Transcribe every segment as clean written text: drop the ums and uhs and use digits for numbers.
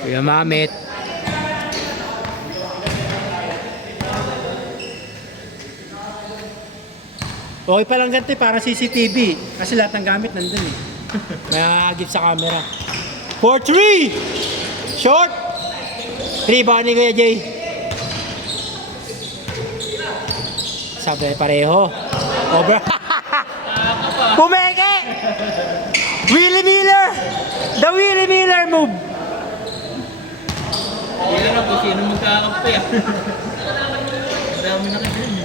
Kuya Mamit. Okay pa lang ganito para CCTV. Kasi lahat ng gamit nandun eh. May agip sa camera. 4-3! Short! 3 ba ni Kuya Jay? Sabi pareho. Over. Pumeke! Willie Miller! The Willie Miller move! Yan na po, sino magkakampi ah. Dami na kayo dun.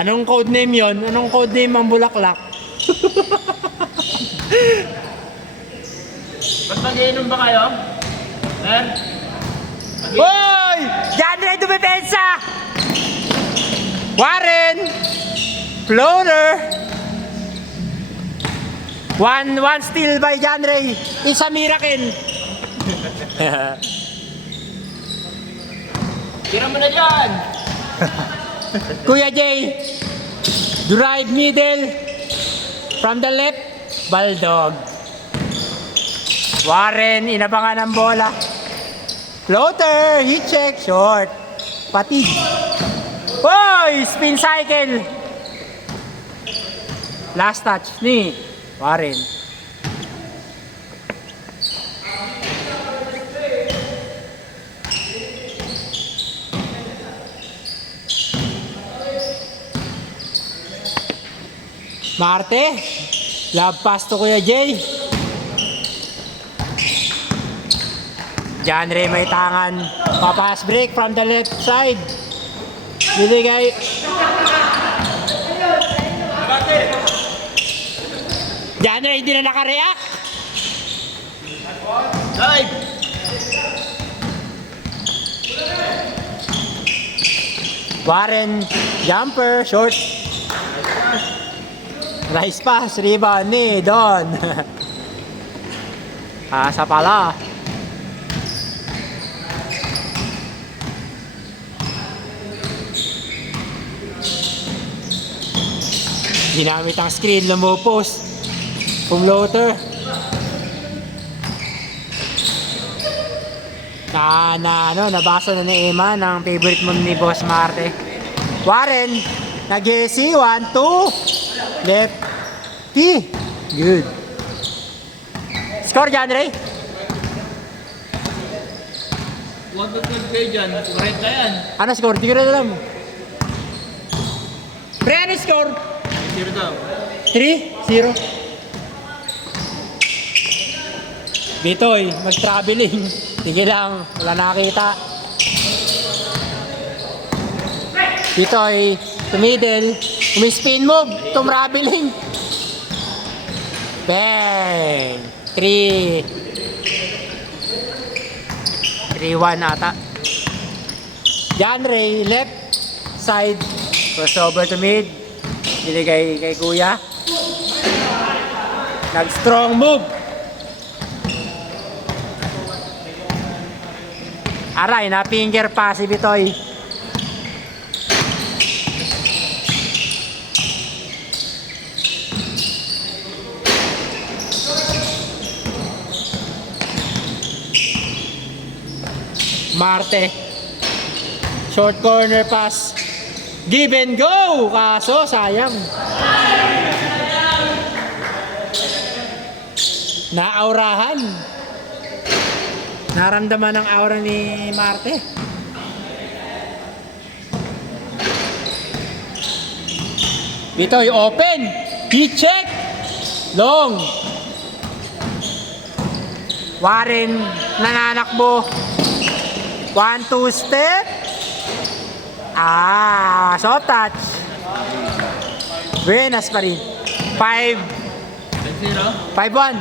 Anong code name yon? Anong code name ang bulaklak? Ba't mag-iinom ba kayo? Sir? Hoy! Jandre dumepensa! Warren! Floater! One steal by Jandre. It's a miracle. Tira mo na dyan! Kuya Jay, drive middle from the left, Baldog. Warren, inabangan ng bola. Floater, heat check, short. Patig. Hoy, spin cycle. Last touch ni Warren. Marte, love pass to Kuya Jay. John Ray may tangan. Papas break from the left side. Binigay. John Ray hindi na nakareact. Dive! Warren, jumper, short. Nice pass, rebound ni Don. Asa pala. Ginamit ang screen, lumupos. Floater. Nabasa na ni Emma ng favorite mo ni Boss Marte. Warren, nag-AC, 1-2. Left. T. Good. Score, John Ray. Huwag ka kayo dyan. Correct na yan. Ano score? Di ko na alam. Pre, ano score? Zero daw. 3-0. Bitoy, mag-traveling. Sige lang, wala nakakita. Bitoy, to middle. Umi-spin move, tumraveling. Bang! 3-1 ata. John Ray, left side. Crossover to mid. Binigay kay Kuya. Nag-strong move. Aray, na finger pass si Bitoy. Marte. Short corner pass. Give and go! Kaso, sayang. Naaurahan. Naramdaman ang aura ni Marte. Bitoy, open. Heat check. Long. Warren, nananakbo. 1-2 step. Soft touch. Buenas pa rin. 5-0. 5-1.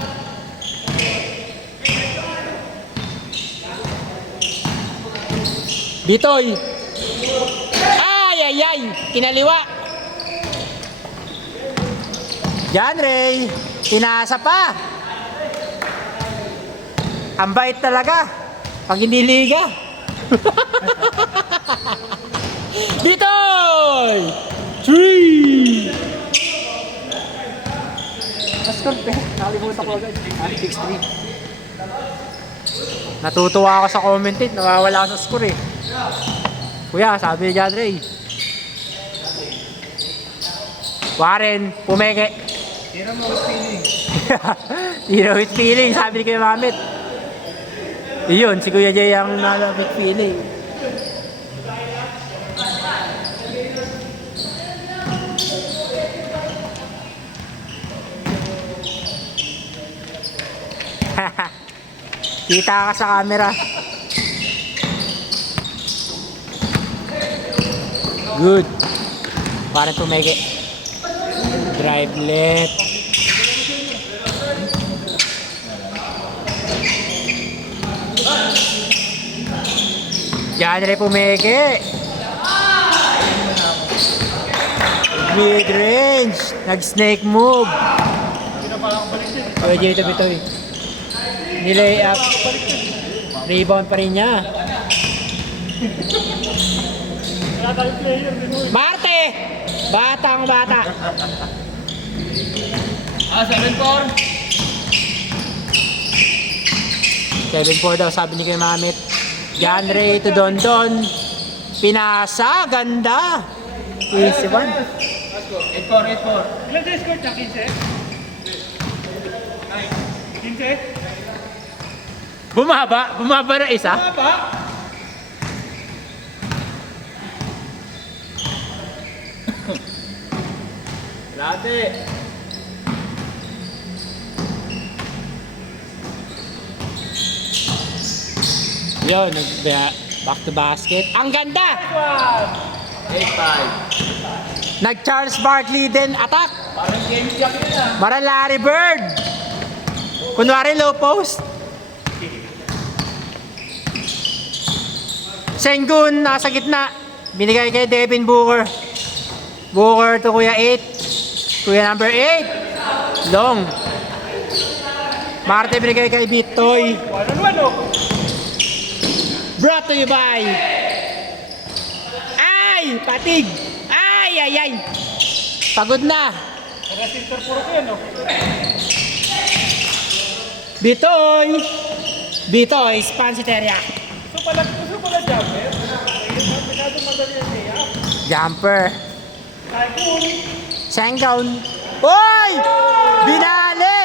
Bitoy. Ay. Kinaliwa. John Ray. Tinasa pa. Ang bait talaga. Pag hindi liga. Bitoy! short eh. Nakalimutan ko agad. 6'3". Natutuwa ako sa commentate. Nawawala ako sa score eh. Kuya, sabi ni John Ray. Warren, pumeke. Tira mo with feeling. Hero with feeling, sabi ni Kuya Mamit. Iyon, si Kuya Jay ang nalo with feeling. Kita ka sa camera. Good. Parang tumeke. Drive left. Yan rin pumeke. Mid-range. Nag-snake move. Kuya Jay ito bitoy. Nilay up. Rebound pa rin niya. Marte! Batang bata. 7-4. 7-4 daw sabi ni Kuya Mamit. John Ray to Don Don. Pinasa. Ganda. Easy one. 8-4. Ilan tayo score niya? 15? 15? Bumaba. Bumaba na isa. Ano ba? Late. Yun. Back to basket. Ang ganda! 8-5. Nag-Charles Barkley din attack. Parang game jack yun ah. Mara Larry Bird. Kunwari low post. Sengun nasa gitna. Binigay kay Devin Booker. Booker to Kuya 8. Kuya number 8. Long. Marte binigay kay Bitoy. 1-1 Brought to you by. Ay! Patig! Ay! Ay! Ay! Pagod na. Mga center puro ko yan, no? Bitoy! Bitoy, Spansiteria. Gusto pala jumper. Masyadong madali yan eh. Jumper. Tycoon. Sangdown. Oy! Binali!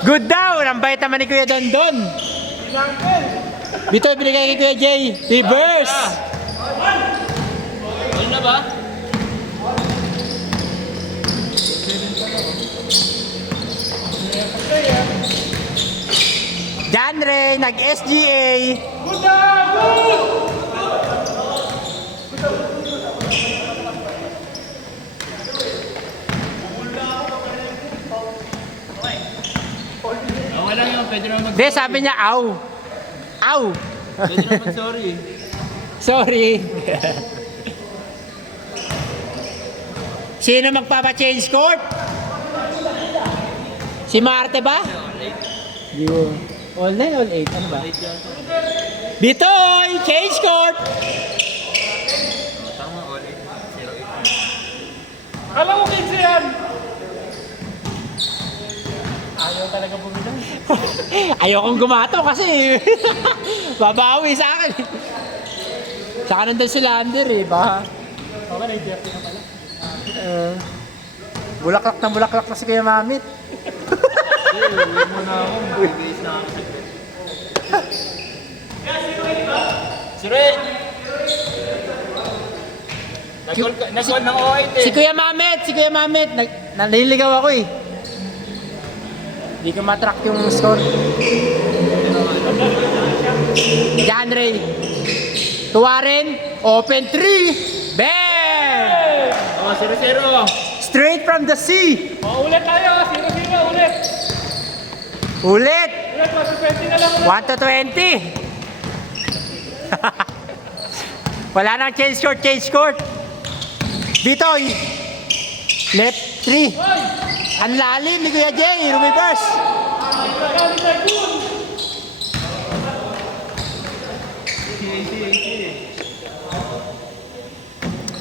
Good down! Ang bait naman ni Kuya Dondon. Ilankel. Bitoy binigay kay Kuya Jay. Reverse. Ano na ba? John Ray, nag-SGA. Good down! Wala yun. Pwede naman Hindi, sabi niya, aw. Aw. Pwede naman sorry. Sorry. Sino magpapa-change court? Si Marte ba? Yun. All 9, all 8. Ano ba? Bitoy! Change court! Tama, all 8. Alam ko 15 yan. Ayaw talaga bumitaw. Ayokong gumato kasi babawi sa akin. Saka nandun si Lander eh. Baka Baka na-dirty na pala. bulaklak na si Kuya Mamit. Huwag mo na ako. Mag-base na ako. Si Red! Nag-call ng O8 eh. Si Kuya Mamit. Naliligaw ako eh. Hindi ko matrack yung score. John Ray. Tuwarin. Open 3. Bang! Oh, 0-0. Straight from the sea. O, ulit tayo. 0-0 ulit. Ulit. Ulit, 1-20 na lang ulit. 1 to 20. Wala nang change court. Bitoy. Left 3. Ang lalim ni Kuya Jay. Reverse. Magaling Tycoon.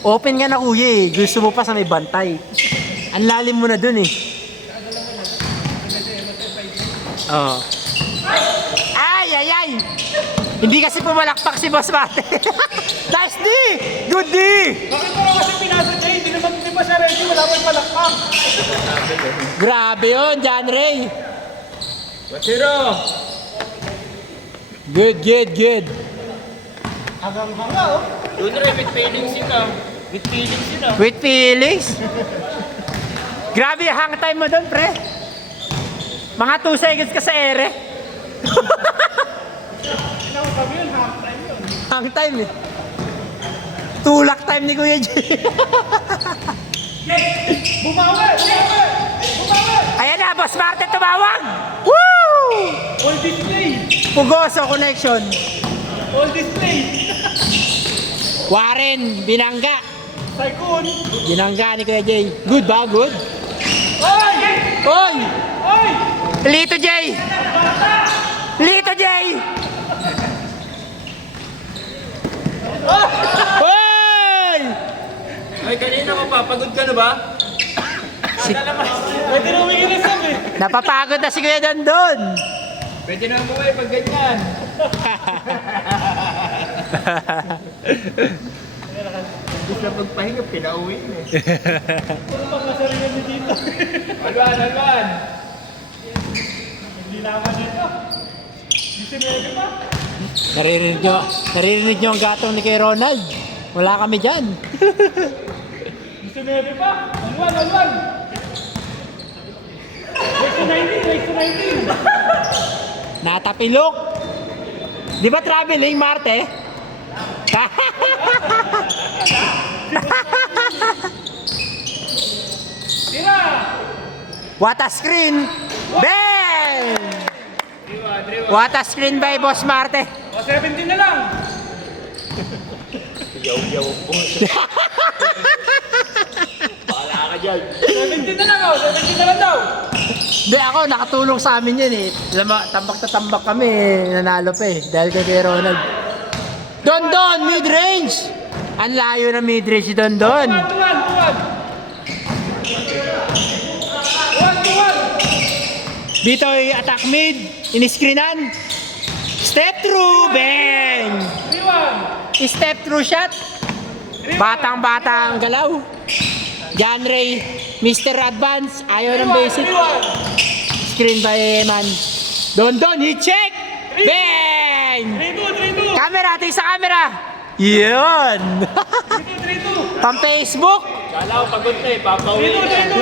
Open nga na kuya eh. Gusto mo pa sa may bantay. Ang lalim mo na dun eh. Oo. Ay, ay, ay! Hindi kasi pumalakpak si Boss Mate. Nice D! Good D! Bakit mo kasi pinasa niya? Hindi naman hindi pa siya ready. Wala pa yung palakpak. Grabe yun, John Ray. 1-0. Good, good, good. Hanggang hanga oh. Doon rin, with feelings yun ah. With feelings yun ah. With feelings. Grabe, hang time mo doon, pre. Mga 2 seconds ka sa ere. Tinawag kami yun, half time yun. Hang time eh. Tulak time ni Kuya J. Bumawi! Bumawi! Bumawi! Ayan na, Boss Marte tumawag. Woo! All display! Pugoso connection. All display! Warren, binangga. Tycoon! Binangga ni Kuya J. Good ba? Good? Oy! Oy! Oy! Lito J! Lito J! Oy! Ay, kanina mapapagod ka na ba? Pwede na umingin na sab eh. Napapagod na si Kuya Dondon. Pwede na umuwi pag ganyan. Gusto na pagpahinga, pinauwi na eh. Puro pagkasaringan ni dito. Alwan! Hindi naman nito. Hindi meron pa. Naririnig nyo ang gatong ni kay Ronald. Wala kami dyan. Gusto meron pa. Alwan, alwan. Race to 19, race to 19. Natapilok. Di ba traveling, Marte? Tira! What a screen! Bang! What a screen by Boss Marte. O, 17 na lang. Yaw po. Bahala ka dyan. 17 na lang oh. 17 na lang daw. Hindi ako, nakatulong sa amin yun eh. Tambak kami eh. Nanalo pa eh. Dahil kay Ronald. Dondon, mid-range! Ang layo ng mid-range si Dondon. Tuwan. Dito ay attack mid. Iniskrinan. Step through. Bang! 3-1. Step through shot. Batang-bata ang galaw. John Ray, Mr. Advance. Ayaw ng basic. 3-1. Screen by Eman. Dondon, hit check! Bang! 3-2. Camera, tingin sa camera. Yun. 3-2. Pang Facebook. Kala ko pagod na eh, papauwi na. 3-2.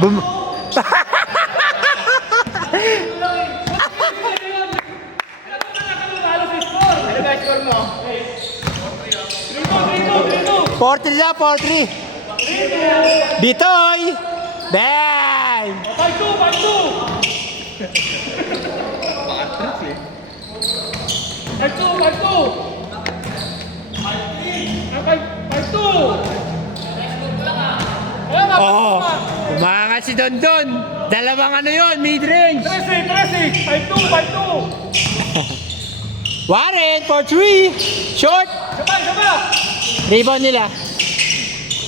Bum Ano ba score mo? 3-2. 4-3 na, 4-3. Bitoy. Bang! 5-2. 5-2. Oh, umangat si Dondon. Dalawang ano yun, mid-range. 13. 5-2. Warren, 4-3. Short. Sabay. Rebound nila.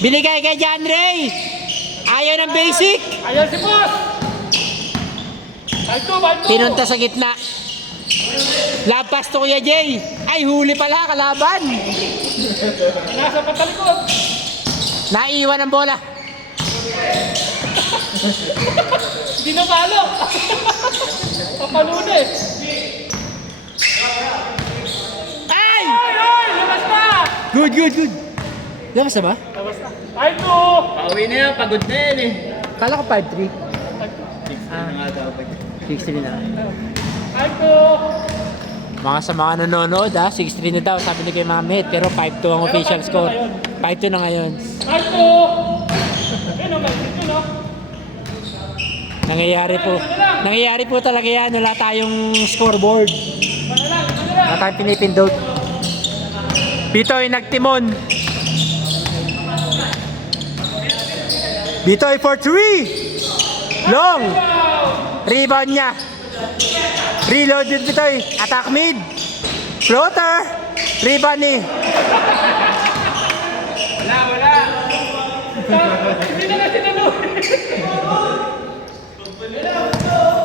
Binigay kay John Ray. Ayaw ng basic. Ayan si boss. 5-2. Pinunta sa gitna. Love pass to Kuya Jay. Ay, huli pala, kalaban. Nasa patalikod. Naiwan ang bola. Hindi na palo. Papalunin. Ay! Ay! Labas na! Good. Labas na ba? Labas na. 5-2. Pauwi na yan, pagod na yan eh. Kala ko 5-3. Ano nga dapat? 6-3 na. 5-2. Mga sa mga nanonood ha, 6-3 na daw, sabi ni kay Mamit. Pero 5-2 ang official score. 5-2 na ngayon. 5-2. Ayun o, ito no? Nangyayari po talaga yan. Wala tayong scoreboard. Wala tayong pinipindot. Bitoy nagtimon. Bitoy for 3. Long. Rebound niya. Reloaded Bitoy. Attack mid. Floater. Rebound ni. Wala. Hindi na kasi nabuhay.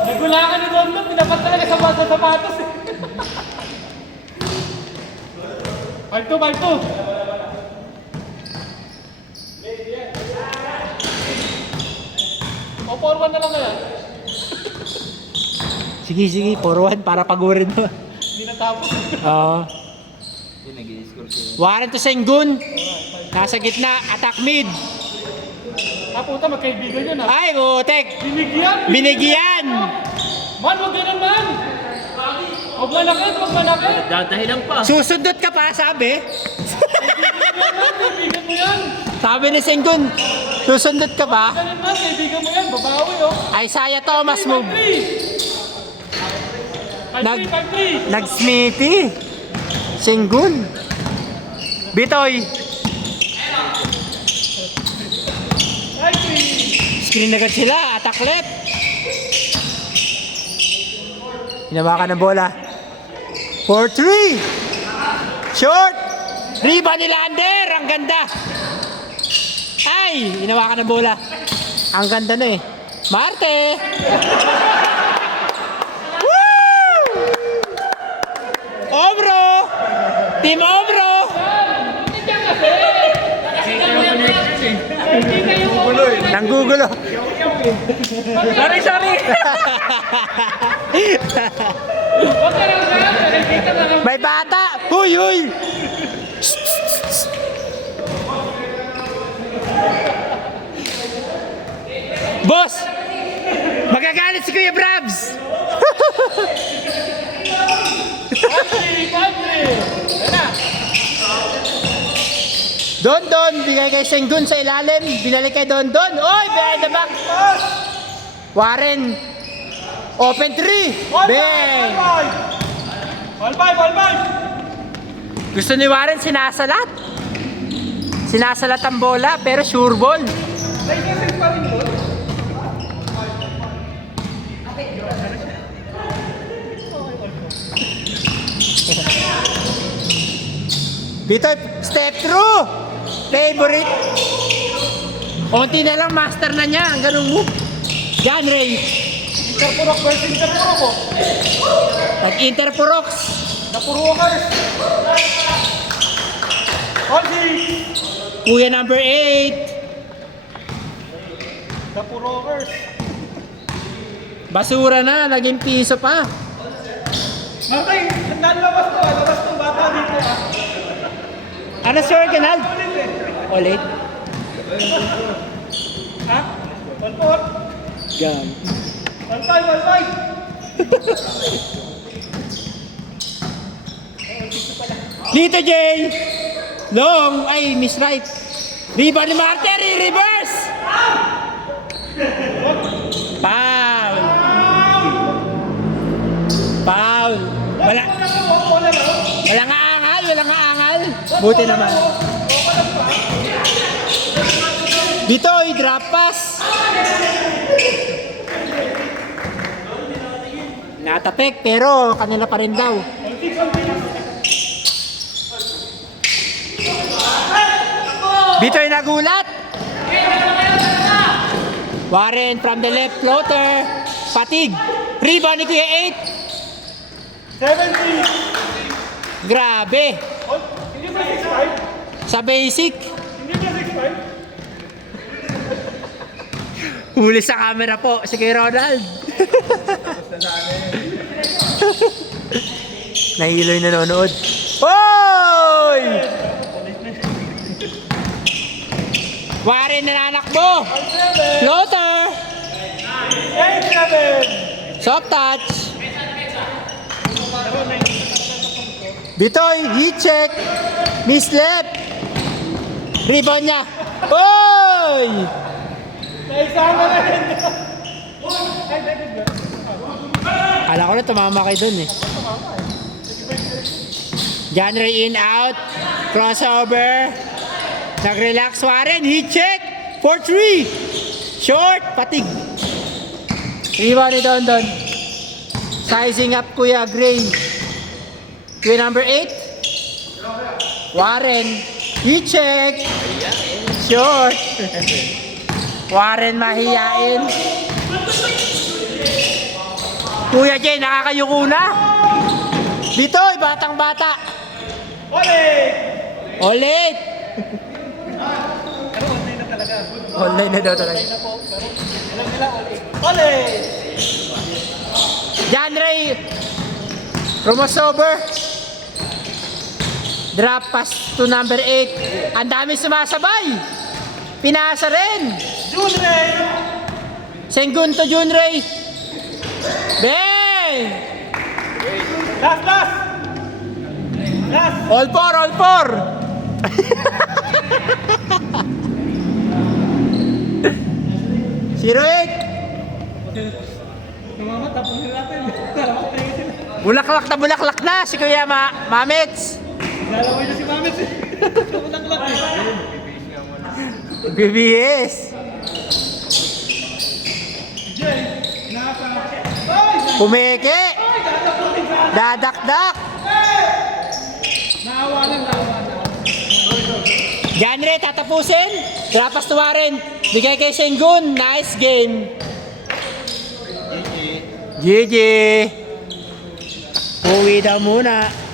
Nagulangan ni London, pinapat talaga sa mga sapatos eh. 5-2, 5-2. O, 4-1 na lang kaya. Sige, sige, 4-1 para pagurin mo. Hindi natapos. Oo. Hindi, nag-i-score siya. Warren to Sengun. Nasa gitna, attack mid. Puta, magkaibigan yun ah. Ay, butek. Binigyan! Binigyan. Man, huwag ganun man! Huwag manakit, huwag manakit! Dadahilan pa. Susundot ka pa, sabi. Kaibigan mo yan! Sabi ni Sengun, susundot ka pa. Ganun man, kaibigan mo yan, babawi oh! Isaiah Thomas move. 5-3! 5-3! Nag-smithy. Sengun. Bitoy. 5-3! Screen agad sila, attack left. Hinawakan ng bola. 4-3. Short. Rebound ni Lander. Ang ganda. Ay, hinawakan ng bola. Ang ganda na eh. Marte. Woo! Obro. Team Obro. Nanggugulo. Sorry, sorry! Huwag ka lang sa'yo, nakikita lang ang... May bata. Huy, huy. Boss. Magagalit si Kuya Brabs. 5-3! 5-3! Yan na! Don, bigay kay Sengun sa ilalim. Binalik kay Don. Oy, behind the back. Warren. Open 3. Bang. Ball 5! Gusto ni Warren sinasalat. Sinasalat ang bola pero sure ball. Bitoy, step through. Favorite. Unti na lang master na niya ang ganung move. Yan, Ray. Interpurok versus Interpurok ko. Nag-interpurox. Napurokers! Onsi! Kuya number 8. Napurokers! Basura na, naging piso pa. Okay, nalabas to, labas to, bata dito ah. Ano, Sir Ganal? Ulit. Ha? Palpot! Gan. Palpay! Dito, Jay. Long. Ay, miss right. Rebound ni Marte, reverse. Foul. Foul. Walang aangal. Buti naman. Dito, drop pass. Natapik, pero kanila pa rin daw. Bitoy nagulat. Warren from the left floater. Patig. Rebound ni Kuya 70! 8. Grabe. Hindi ba 6'5"? Sa basic. Hindi ba 6'5"? Huli sa camera po si Kuya Ronald. Nahiloy nanonood. Oy! Warren nananakbo. Floater. 8-7! Soft touch. Bitoy, heat check. Miss left. Rebound niya. Oy! Naisama na rin! Kala ko na tumama kayo dun eh. Genre in out. Crossover. Nag-relax Warren. Heat check. 4-3. Short. Patig. Rebound ni Don. Sizing up Kuya Gray. Kuya number 8. Warren. Heat check. Short. Warren mahiyain. Kuya Jay, nakakayuko na. Bitoy, batang bata. Ulit. Pero online na talaga. Online na daw talaga. Na po, pero alam nila online. John Ray. Crossover. Drop pass to number 8. Ang dami sumasabay. Pinasa rin. June Ray! Sengun to Jun Ray. Bang! Last! Last! All four. 08. Tumama, tapos nila natin. Tarawak tayo sila. Bulaklak na si Kuya Mamets. Lalaway na si Mamet. Tumulak-lak. BBS. Jay, nasa. Pumeke. Dadakdak. Naawa lang. Genre, tatapusin. Trapas to Warren. Bigay kay Sengun. Nice game. GG. Uwi daw muna.